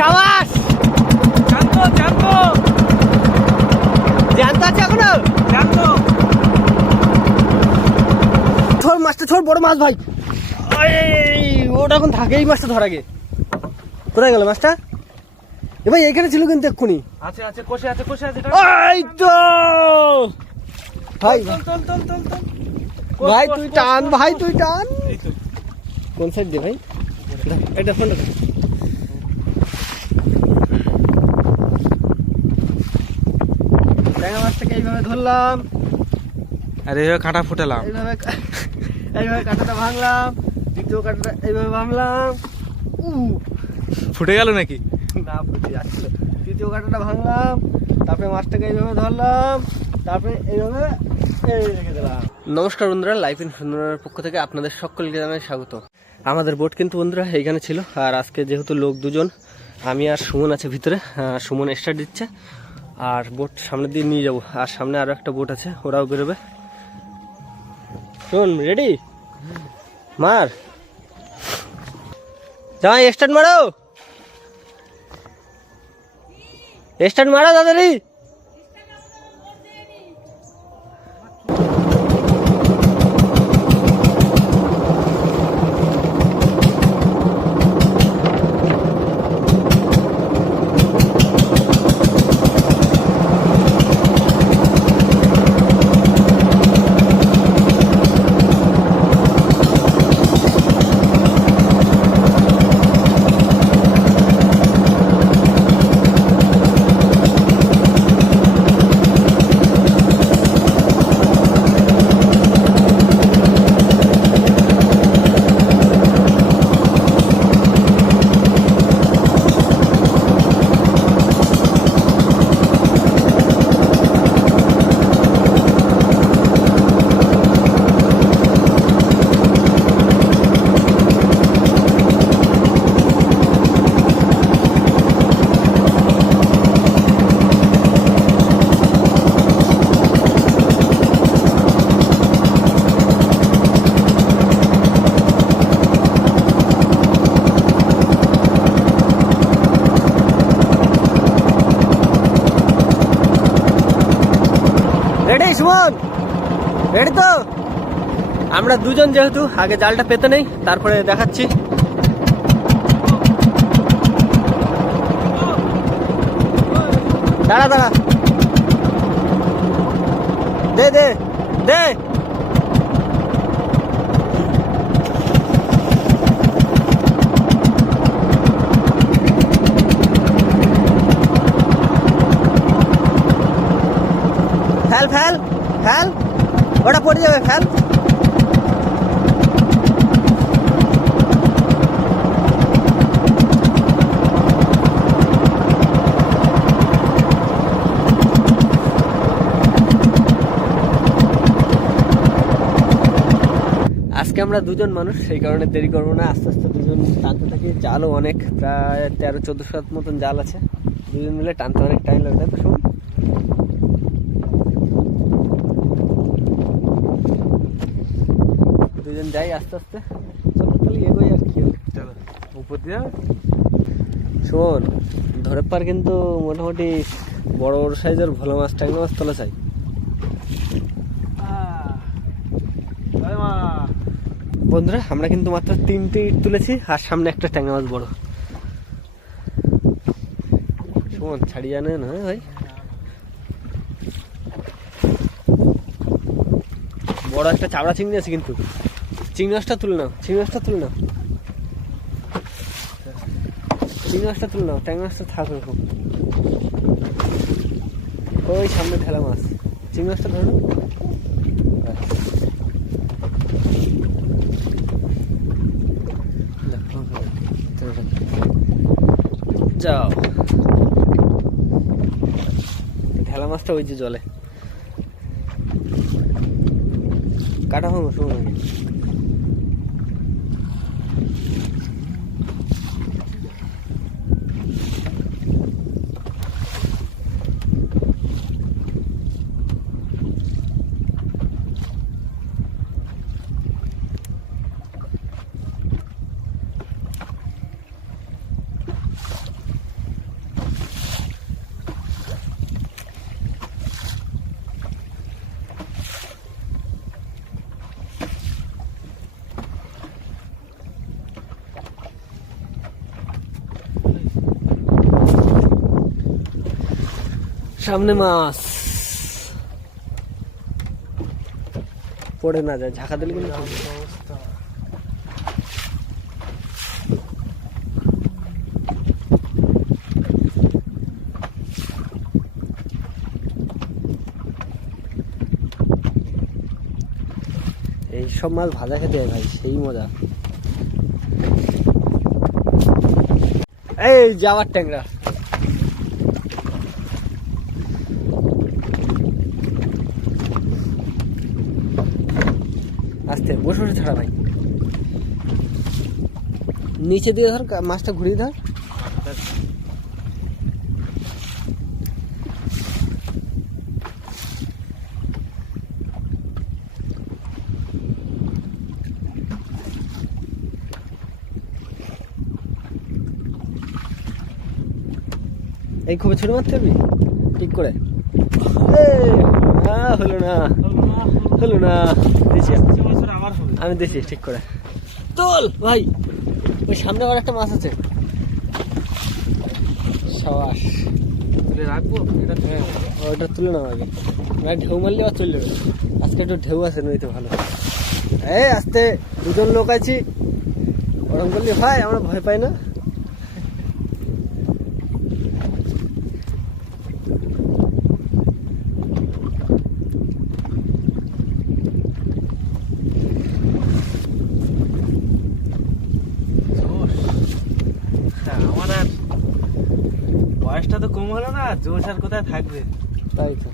সাবাস জানতো জানতো জ্যান্ত আছে এখনো জানতো ছোট মাছটা ছোট বড় মাছ ভাই ওটা এখন থাকে এই মাছটা ধর আগে কোথায় গেল মাছটা এ ভাই এখানে ছিল কিন্তু এক্ষুনি আছে আছে কষে আছে এই তো ভাই চল চল চল চল চল ভাই তুই টান ভাই তুই টান কোন সাইড দে ভাই এটা ফোনটা ট্যাংরা মাছটাকে এইভাবে ধরলাম আরে কাঁটা ফুটালাম এইভাবে কাঁটাটা ভাঙলাম দ্বিতীয় কাঁটাটা এইভাবে ভাঙলাম ফুটে গেল নাকি না ফুটে যাচ্ছিল তৃতীয় কাঁটাটা ভাঙলাম তারপরে মাছটাকে এইভাবে ধরলাম তারপরে এইভাবে এই রেখে দিলাম। নমস্কার বন্ধুরা, লাইফ ইন সুন্দরের পক্ষ থেকে আপনাদের সকলকে জানাই স্বাগত। আমাদের বোট কিন্তু বন্ধুরা এইখানে ছিল, আর আজকে যেহেতু লোক দুজন, আমি আর সুমন আছে ভিতরে, সুমন স্টার্ট দিচ্ছে আর বোট সামনে দিয়ে নিয়ে যাব, আর সামনে আরও একটা বোট আছে, ওরাও বেরোবে। শোন রেডি মার জামাই স্টার্ট মারো স্টার্ট মারো দাদারি। রেডি সুমন, রেডি তো? আমরা দুজন যেহেতু আগে জালটা পেতে নেই, তারপরে দেখাচ্ছি। দাঁড়া দাঁড়া, দে দে দে। ফেল ফেল ফেল, ওটা পড়ে যাবে, ফেল। আজকে আমরা দুজন মানুষ, সেই কারণে দেরি করবো না, আস্তে আস্তে দুজন টানতে থাকি। জালও অনেক, প্রায় 13-14 মতন জাল আছে, দুজন মিলে টানতে অনেক টাইম লাগবে, তাই তো শুনুন। দুজন যাই আস্তে আস্তে, চলো তাহলে এগোই আর কি হবে। চলো উপর দিয়ে শোন, ধরে পার কিন্তু মোটামুটি বড় বড় সাইজের ভোলা মাছ ট্যাংরা মাছ তোলা চাই। বন্ধুরা আমরা কিন্তু মাত্র 3টে ইট তুলেছি, আর সামনে একটা ট্যাংরা মাছ বড়। শোন ছাড়িয়ে আনে না ভাই, বড় একটা চাবড়া চিংড়ি আছে কিন্তু। চিংড়ি মাছটা তুলে নাও, চিংড়ি মাছটা তুলে নাও, চিংড়ি মাছটা তুলে নাও, ট্যাংরা মাছটা থাকবে খুব। ওই সামনে ঠেলা মাছ, চিংড়ি মাছটা ধরো। যাও, ঠেলা মাছটা ওই যে জলে কাটা ভাঙো। শুনুন সামনে মাছ পড়ে না যায়, ঝাঁকা দিলে কিন্তু অবস্থা। এই সব মাছ ভাজা খেতে হয় ভাই, সেই মজা। এই যাওয়ার ট্যাংরা, আস্তে বসে বসে ছাড়া ভাই, নিচে দিয়ে ধর, মাছটা ঘুরিয়ে ধর। এই খুবই ছোট মারতে পারবি ঠিক করে? হলো না, হলো না, দিচ্ছি আবার হবে। আমি দিচ্ছি ঠিক করে। তোল ভাই, ওই সামনে আবার একটা মাছ আছে। সাবাস, তুলে রাখবো এটা। হ্যাঁ ওটা তুলে নাও আগে, না ঢেউ মারলে আবার চলে যাবে। আজকে একটু ঢেউ আছে নইতে ভালো। এই আস্তে, দুজন লোক আছি, ওরকম করলে ভাই আমরা ভয় পাই না। আমার আর বয়সটা তো কম হলো না, জোশ আর কোথায় থাকবে। তাই তো,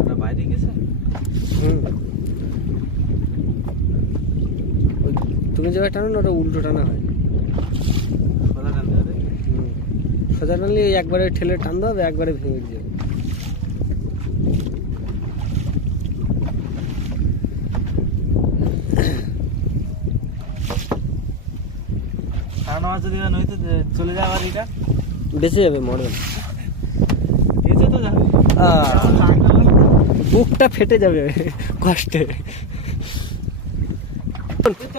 ওটা বাইরে গেছে। ওই তুমি যেভাবে টানো না ওটা উল্টো টানা হয়। সোজা টানতে হবে। সোজা টানলে একবারে ঠেলে টানতে হবে, একবারে ভেঙে যাবে। টানা মাছ যদি নইতে চলে যায় আবার এটা বেঁচে যাবে, মরবে না। বেঁচে তো যাবে। বুকটা ফেটে যাবে কষ্টে।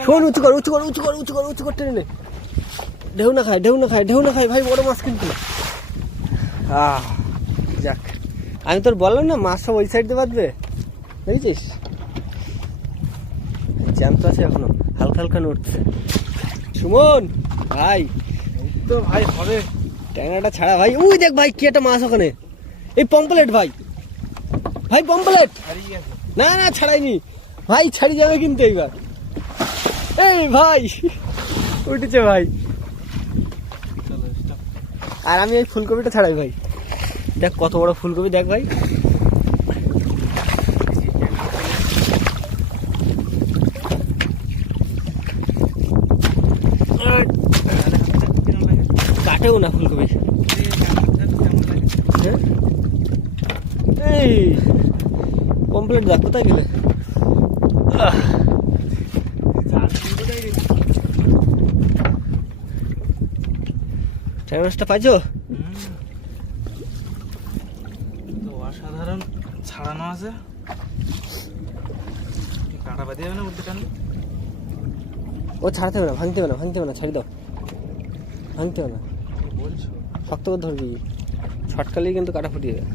শোন, উঁচু কর, উঁচু কর, উঁচু কর, উঁচু কর, উঁচু করতে নে। ঢেউ না খায়, ঢেউ না খায়, ঢেউ না খায় ভাই, বড় মাছ কিন্তু। যাক, আমি তোর বললাম না মাছ সব ওই সাইড দিয়ে বাঁধবে, দেখেছিস? জ্যাম তো আছে এখনো, হালকা হালকা নড়ছে। সুমন ভাই, এই তো ভাই হবে। ট্যাংরাটা ছাড়া ভাই, ওই দেখ ভাই কি একটা মাছ ওখানে, এই পম্পলেট ভাই, ভাই পম্পলেট। হারিয়ে গেছে। না না ছাড়াইনি ভাই, ছাড়ি যাবে কিন্তু এইবার। এই ভাই উঠেছে ভাই, চলো স্টপ। আর আমি এই ফুলকপিটা ছাড়াই ভাই, দেখ কত বড় ফুলকপি, দেখ ভাই। কাটেও না ফুলকপি। হ্যাঁ? এই কমপ্লিট দেখ, কোথায় গেলে? ট্যাংরা মাছটা পাইছো? তো অসাধারণ ছাড়ানো আছে। কাঁটা বাঁধিয়ে যাবে না উল্টে টানলে? ও ছাড়তে হবে না, ভাঙতে হবে না, ভাঙতে হবে না, ছাড়ি দাও, ভাঙতে হবে না, কি বলছো? শক্ত করে ধরবি, ছটকালেই কিন্তু কাটা ফুটিয়ে যাবে।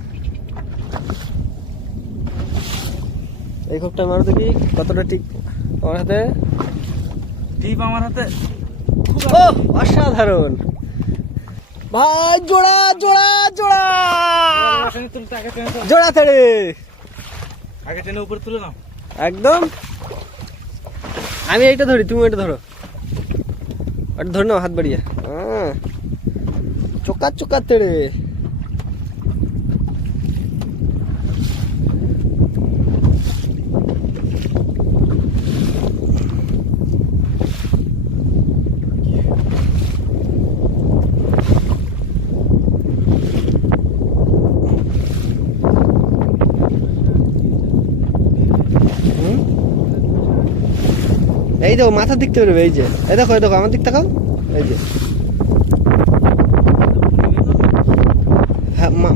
এই খোপটা মারো দেখি কতটা ঠিক আমার হাতে। টিপ আমার হাতে। ও অসাধারণ ভাই, জোড়া জোড়া জোড়া তুলতে আগে টেনে তো। জোড়া তেড়ে আগে টেনে উপরে তুলে নাও। একদম। আমি এইটা ধরি, তুমি এটা ধরো, ওটা ধরে নাও হাত বাড়িয়ে। চোকা চোকা তেড়ে। এই দেখো মাথার দিক থেকে বেরোবে, এই যে এই দেখো, এই দেখো আমার দিক তাকাও, এই যে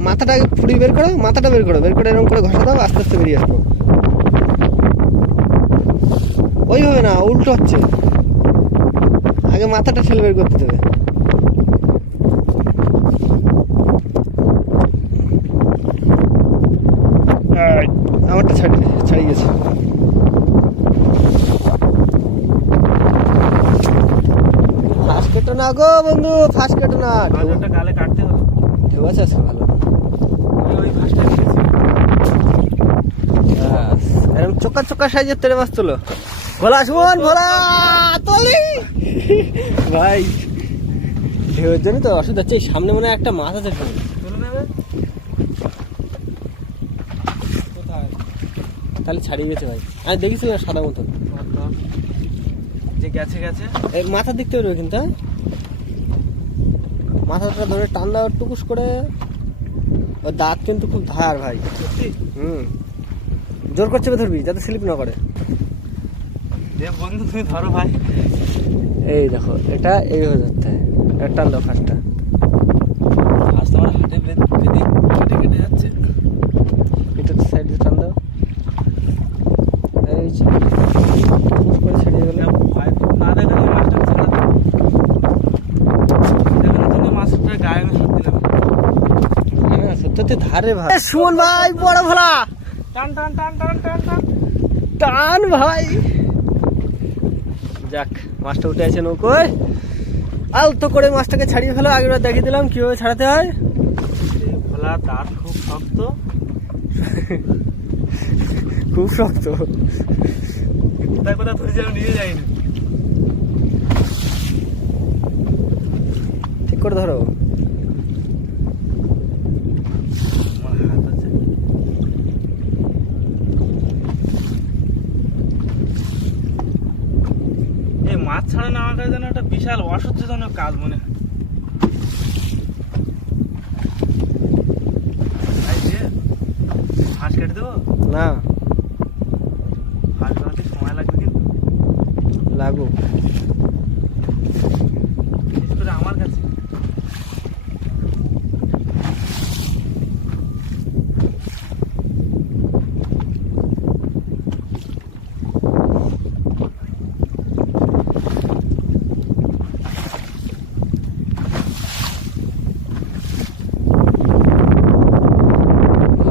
মাথাটা আগে ফুড়ি বের করো, মাথাটা বের করো, বের করে এরকম করে ঘষা দাও, আস্তে আস্তে বেরিয়ে আসবো। ওইভাবে না, উল্টো হচ্ছে, আগে মাথাটা ঠেলে বের করতে দেবে। আমারটা ছাড়িয়ে গেছে। ফাঁস কেটো না গো বন্ধু, ফাঁস কেটো না। গাজরটা গালে কাটতে হলো। ঢেউ আছে আজকে ভালো। ওই ফার্স্টে নিয়েছি। এরকম চোকা চোকা সাইজের তেরে মাছ তোলো। ভোলা শুন, ভোলা তোলি ভাই। ঢেউয়ের জন্য তো অসুবিধা হচ্ছে। এই সামনে মনে হয় একটা মাছ আছে। তুলে নেবে কোথায়? তাহলে ছাড়িয়ে গেছে ভাই। আমি দেখেছি না সাদা মতো যে গেছে গেছে। এই মাথার দিক থেকে কিন্তু, হ্যাঁ মাথাটা ধরে টান দাও টুকুস করে। ওর দাঁত কিন্তু খুব ধার ভাই। সত্যি? জোর করছে ধরবি যাতে স্লিপ না করে। দেব বন্ধু তুমি ধরো ভাই। এই দেখো, এটা এইভাবে ধরতে হয়। এটা টান দাও ফাঁসটা। আজ তোমার হাটে বেঁধে কেটে কেটে যাচ্ছে। এটা সাইড দিয়ে টান দাও। এই যে, টুকুস করে ছাড়িয়ে গেলে। ভয় না দেখালে মাছটা ছাড়া দাও। দেখালে তুমি মাছটা গায়ে আমি হাত দিলাম। হ্যাঁ সত্যি ধারে ভাই। সুমন ভাই বড় ভোলা, টান টান টান টান টান টান টান ভাই। যাক, মাছটা উঠে আছে নৌকোয়। আলতো করে মাছটাকে ছাড়িয়ে ফেলো। আগেরবার দেখিয়ে দিলাম কিভাবে ছাড়াতে হয়। ভোলা দাঁত খুব শক্ত। খুব শক্ত। কোথায় কোথায় ধরেছে আমি নিয়ে যাইনি। ঠিক করে ধরো। আমার হাত আছে। এই মাছ ছাড়ানো আমার কাছে যেন একটা বিশাল অসহ্যজনক কাজ মনে হয়। ভাই যে হাঁস কেটে দেবো? না হাঁস বানাতে সময় লাগবে কিন্তু। লাগু। বিশেষ করে আমার কাছে।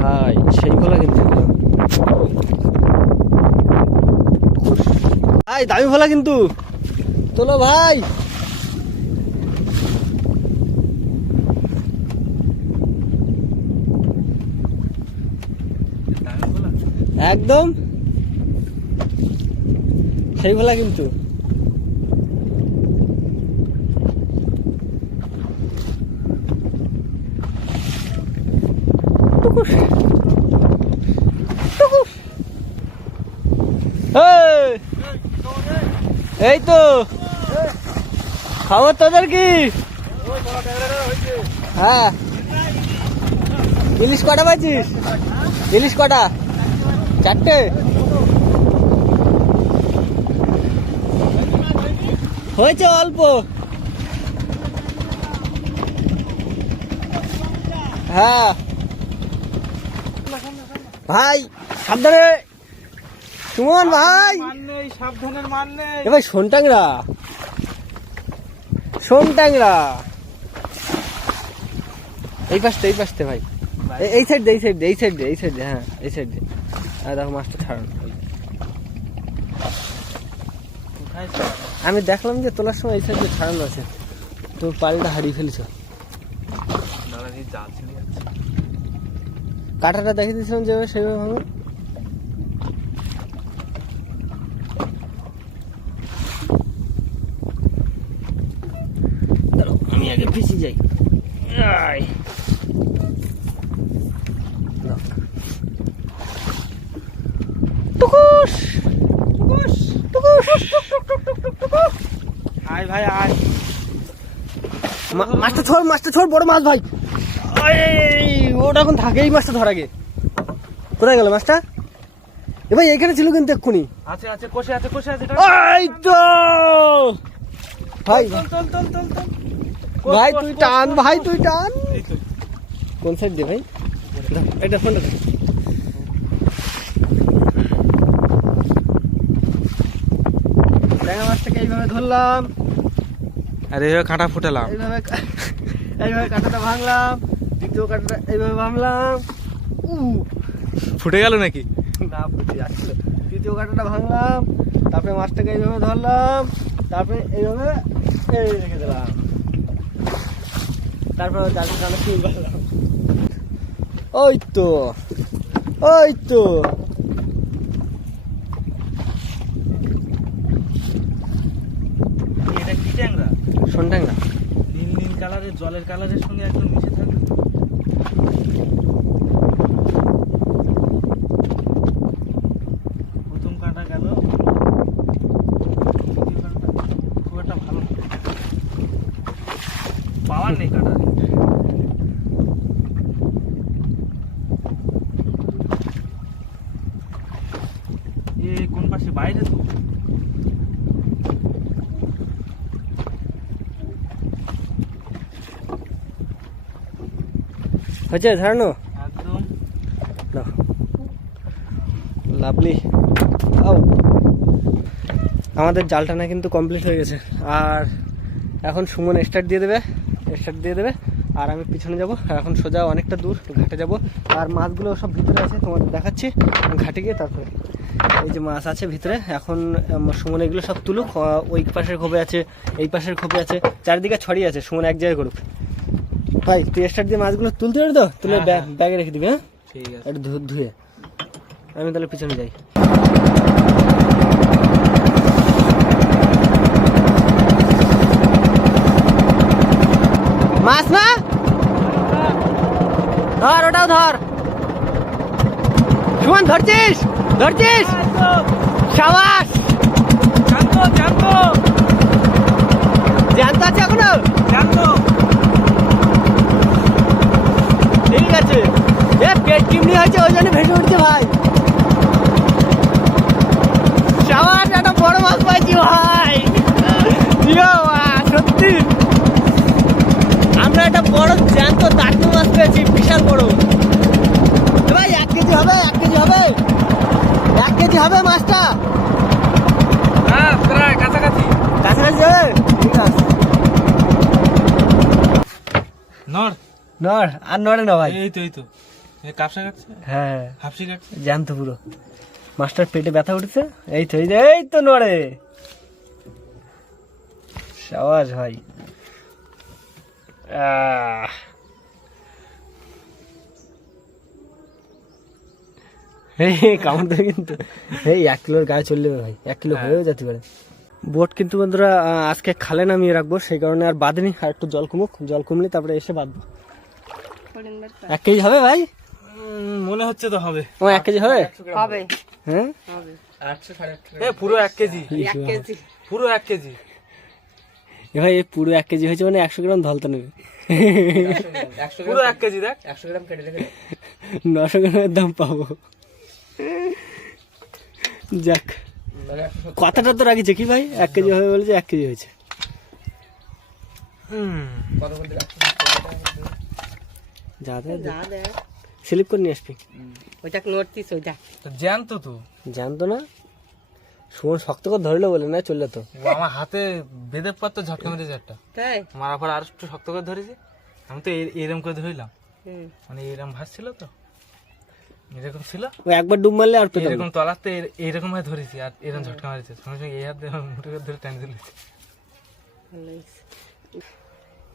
ভাই সেই ভোলা কিন্তু এগুলো। ভাই দামি ভোলা কিন্তু, তোলো ভাই। দামি বলা একদম সেই ভোলা কিন্তু। টুকুস, টুকুস। এই তো খবর তোদের কি? হ্যাঁ, ইলিশ কটা পাইছিস? ইলিশ কটা? চারটে। হয়েছে অল্প। হ্যাঁ ভাই সাবধানে। সুমন ভাই, মান নেই, সাবধানের মান নেই। এ ভাই শোন ট্যাংরা, শোন ট্যাংরা। এই পাশতে ভাই। এই সাইড দে, এই সাইড দে, এই সাইড দে, এই সাইড দে। হ্যাঁ এই সাইড দে। আর দেখো মাছটা ছাড়ানো। কোথায় ছিল? আমি দেখলাম যে তোলার সময় এই সাইড দিয়ে ছাড়ানো আছে, তোর পালটা হারিয়ে ফেলেছ। দাদা এই জাল ছিল যাচ্ছে। কাঁটাটা দেখে দিয়েছিলাম যেভাবে সেভাবে ভাঙো। আমি আগে ফেসে যাই। টুকুস, টুকুস, টুকুস, টুকুস। আয় ভাই আয়। মাছটা ছোড়, বড় মাছ ভাই। ওটা এখন থাকে, এই মাছটা ধর আগে। কোথায় গেল মাছটা? এ ভাই এখানে ছিল কিন্তু এক্ষুনি। আছে আছে, কষে আছে, কষে আছে। এই তো ভাই, চল চল চল চল চল। ভাই তুই টান, ভাই তুই টান। এই তো কোন সাইড দিয়ে ভাই? দাও, এটা ফোনটা দাও। ট্যাংরা মাছটাকে এইভাবে ধরলাম, আর এইভাবে কাঁটা ফুটালাম। এইভাবে কাঁটাটা ভাঙলাম, দ্বিতীয় কাঁটাটা এইভাবে ভাঙলাম। ফুটে গেল নাকি? না ফুটে যাচ্ছিল। তৃতীয় কাঁটাটা ভাঙলাম, তারপরে মাছটাকে এইভাবে ধরলাম, তারপরে এইভাবে এই রেখে দিলাম, তারপরে জালটা টানা শুরু করলাম। ওই তো, ওই তো। এটা কি ট্যাংরা? শোন ট্যাংরা। নীল নীল কালারের, জলের কালারের সঙ্গে একদম মিশে থাকবে। প্রথম কাঁটা গেল, দ্বিতীয় কাঁটাটা খুব একটা ভালো না। পাওয়ার নেই কাঁটা। এ কোন পাশে? বাইরে তো। হয়েছে ধরানো? একদম লাভলি। আমাদের জাল টানা কিন্তু কমপ্লিট হয়ে গেছে। আর এখন সুমন স্টার্ট দিয়ে দেবে আর আমি পিছনে যাব। এখন সোজা অনেকটা দূর ঘাটে যাব। আর মাছগুলো সব ভিতরে আছে, তোমাদের দেখাচ্ছি ঘাটে গিয়ে। তারপরে এই যে মাছ আছে ভিতরে, এখন সুমন এগুলো সব তুলুক। ওই পাশের খোপে আছে, এই পাশের খোপে আছে, চারিদিকে ছড়িয়ে আছে। সুমন এক জায়গায় করুক। ভাই তুই স্টার্ট দিয়ে মাছগুলো তুলতে পারবি তো? তুলে ব্যাগে রেখে দিবি। হ্যাঁ ঠিক আছে। একটু ধুয়ে আমি তাহলে পিছনে যাই। মাছ না ধর, ওটাও ধর। সুমন ধরছিস? সাবাস। জানতো জ্যান্ত আছে এখনো? জানতো। ঠিক আছে। পেট চিমনি হয়েছে, ওই জন্য ভেসে উঠছে ভাই। সাবাস, একটা বড় মাছ পাইছি ভাই। সত্যি আমরা একটা বড় জ্যান্ত দাঁড় মাছ পেয়েছি, বিশাল বড় ভাই। 1 কেজি হবে, 1 কেজি হবে, 1 কেজি হবে মাছটা। হ্যাঁ প্রায় কাছাকাছি হবে। ঠিক আছে, নর আর নড়ে না ভাই। এই তো কাপসা কাটছে। হ্যাঁ হাফসি কাটছে। জ্যান্ত পুরো। মাছটার পেটে ব্যথা উঠেছে। এই তো নড়ে। সাবাস ভাই। কামড় দেবে কিন্তু। এই 1 কিলোর গায়ে চলে যাবে ভাই, 1 কিলো হয়েও যেতে পারে। বোট কিন্তু বন্ধুরা আজকে খালে নামিয়ে রাখবো, সেই কারণে আর বাঁধিনি। আর একটু জল কমলে তারপরে এসে বাঁধবো। 1 কেজি হবে ভাই? মনে হচ্ছে তো হবে। ও 1 কেজি হবে? হ্যাঁ পুরো 1 কেজি। পুরো 1 কেজি। এ ভাই পুরো 1 কেজি হয়েছে মানে 100 গ্রাম ধলতে নেবে। পুরো 1 কেজি দেখ। 100 গ্রাম কেটে রেখে 900 গ্রামের দাম পাবো। যাক, কথাটা তো রাখিছে কি ভাই? 1 কেজি হবে বলেছে, 1 কেজি হয়েছে। যা দে স্লিপ করে নিয়ে আসবি। ওইটা নড়তিস, ওইটা জানতো তো। জানতো না? সুমন শক্ত করে ধরলো বলে না, চললে তো। আমার হাতে বেঁধে পর তো ঝটকা মেরেছে একটা। তাই মারার পর আর একটু শক্ত করে ধরেছি। আমি তো এরকম করে ধরলাম, মানে এরকম ভাসছিল তো, এরকম ছিল। ও একবার ডুব মারলে আর পেতাম না। এরকম তলাতে এরকম ভাবে ধরেছি আর এরকম ঝটকা মেরেছে। সঙ্গে সঙ্গে এই হাত দিয়ে মুঠো করে ধরে টানি দিয়েছি।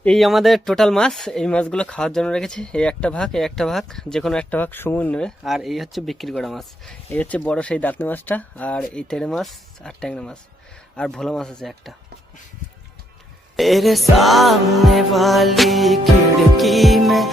এই আমাদের টোটাল মাছ। এই মাছগুলো খাওয়ার জন্য রেখেছি। এই একটা ভাগ, যে কোনো একটা ভাগ সুমন নেবে। আর এই হচ্ছে বিক্রি করা মাছ। এই হচ্ছে বড় সেই দাঁতনি মাছটা, আর এই তেড়ে মাছ আর ট্যাংরা মাছ আর ভোলা মাছ আছে একটা। तेरे सामने वाली खिड़की में